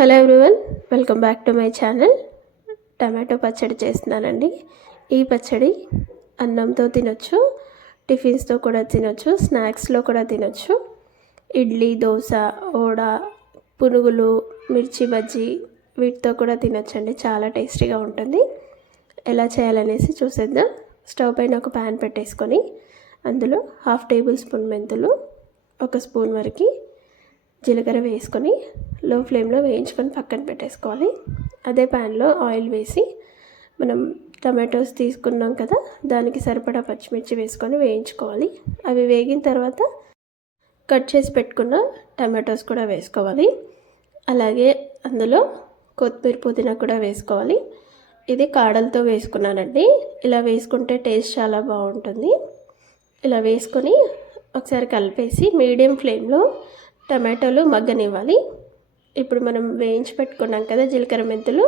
Hello everyone, welcome back to my channel. Tomato పచ్చడి చేస్తున్నానండి. ఈ పచ్చడి అన్నంతో తినొచ్చు, టిఫిన్స్తో కూడా తినొచ్చు, స్నాక్స్లో కూడా తినొచ్చు. ఇడ్లీ, దోశ, వడ, పునుగులు, మిర్చి బజ్జీ వీటితో కూడా తినొచ్చండి. చాలా టేస్టీగా ఉంటుంది. ఎలా చేయాలనేసి చూసేద్దాం. స్టవ్ పైన ఒక ప్యాన్ పెట్టేసుకొని అందులో 1/2 టేబుల్ స్పూన్ మెంతులు, 1 స్పూన్ వరకు జీలకర్ర వేసుకొని లో ఫ్లేమ్లో వేయించుకొని పక్కన పెట్టేసుకోవాలి. అదే ప్యాన్లో ఆయిల్ వేసి మనం టమాటోస్ తీసుకున్నాం కదా, దానికి సరిపడా పచ్చిమిర్చి వేసుకొని వేయించుకోవాలి. అవి వేగిన తర్వాత కట్ చేసి పెట్టుకున్న టమాటోస్ కూడా వేసుకోవాలి. అలాగే అందులో కొత్తిమీర, పుదీనా కూడా వేసుకోవాలి. ఇది కాడలతో వేసుకున్నానండి. ఇలా వేసుకుంటే టేస్ట్ చాలా బాగుంటుంది. ఇలా వేసుకొని ఒకసారి కలిపేసి మీడియం ఫ్లేమ్లో టమాటోలు మగ్గనివ్వాలి. ఇప్పుడు మనం వేయించి పెట్టుకున్నాం కదా జీలకర్ర, మెంతులు,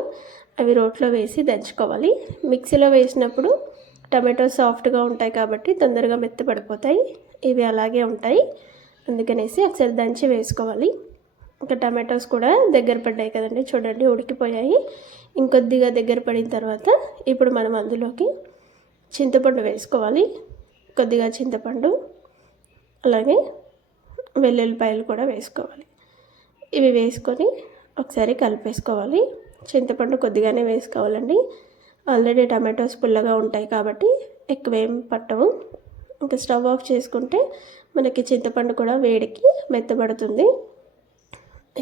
అవి రోట్లో వేసి దంచుకోవాలి. మిక్సీలో వేసినప్పుడు టమాటో సాఫ్ట్గా ఉంటాయి కాబట్టి తొందరగా మెత్తపడిపోతాయి. ఇవి అలాగే ఉంటాయి, అందుకనేసి ఒకసారి దంచి వేసుకోవాలి. ఇంకా టమాటోస్ కూడా దగ్గర పడ్డాయి కదండి, చూడండి ఉడికిపోయాయి. ఇంకొద్దిగా దగ్గర పడిన తర్వాత ఇప్పుడు మనం అందులోకి చింతపండు వేసుకోవాలి. కొద్దిగా చింతపండు, అలాగే వెల్లుల్లిపాయలు కూడా వేసుకోవాలి. ఇవి వేసుకొని ఒకసారి కలిపేసుకోవాలి. చింతపండు కొద్దిగానే వేసుకోవాలండి. ఆల్రెడీ టమాటోస్ పుల్లగా ఉంటాయి కాబట్టి ఎక్కువేం పట్టవు. ఇంకా స్టవ్ ఆఫ్ చేసుకుంటే మనకి చింతపండు కూడా వేడికి మెత్తబడుతుంది.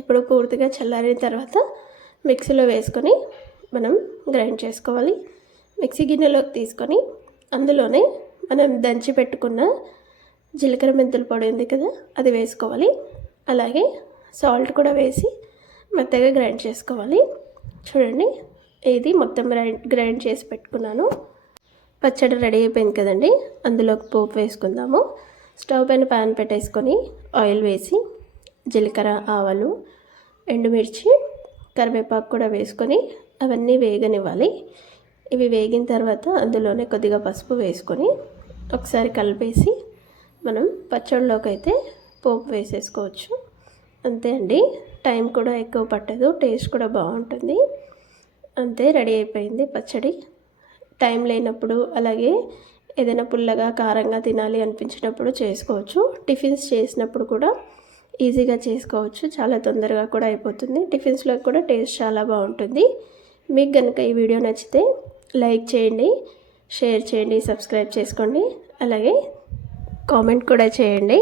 ఇప్పుడు పూర్తిగా చల్లారిన తర్వాత మిక్సీలో వేసుకొని మనం గ్రైండ్ చేసుకోవాలి. మిక్సీ గిన్నెలోకి తీసుకొని అందులోనే మనం దంచి పెట్టుకున్న జీలకర్ర, మెంతుల పొడి ఉంది కదా, అది వేసుకోవాలి. అలాగే సాల్ట్ కూడా వేసి మెత్తగా గ్రైండ్ చేసుకోవాలి. చూడండి, ఇది మొత్తం గ్రైండ్ చేసి పెట్టుకున్నాను. పచ్చడి రెడీ అయిపోయింది కదండి. అందులోకి పోపు వేసుకుందాము. స్టవ్ పైన ప్యాన్ పెట్టేసుకొని ఆయిల్ వేసి జీలకర్ర, ఆవాలు, ఎండుమిర్చి, కరివేపాకు కూడా వేసుకొని అవన్నీ వేగనివ్వాలి. ఇవి వేగిన తర్వాత అందులోనే కొద్దిగా పసుపు వేసుకొని ఒకసారి కలిపేసి మనం పచ్చడిలోకి అయితే పోపు వేసేసుకోవచ్చు. అంతే అండి, టైం కూడా ఎక్కువ పట్టదు, టేస్ట్ కూడా బాగుంటుంది. అంతే, రెడీ అయిపోయింది పచ్చడి. టైం లేనప్పుడు, అలాగే ఏదైనా పుల్లగా, కారంగా తినాలి అనిపించినప్పుడు చేసుకోవచ్చు. టిఫిన్స్ చేసినప్పుడు కూడా ఈజీగా చేసుకోవచ్చు. చాలా తొందరగా కూడా అయిపోతుంది. టిఫిన్స్లో కూడా టేస్ట్ చాలా బాగుంటుంది. మీకు కనుక ఈ వీడియో నచ్చితే లైక్ చేయండి, షేర్ చేయండి, సబ్స్క్రైబ్ చేసుకోండి, అలాగే కామెంట్ కూడా చేయండి.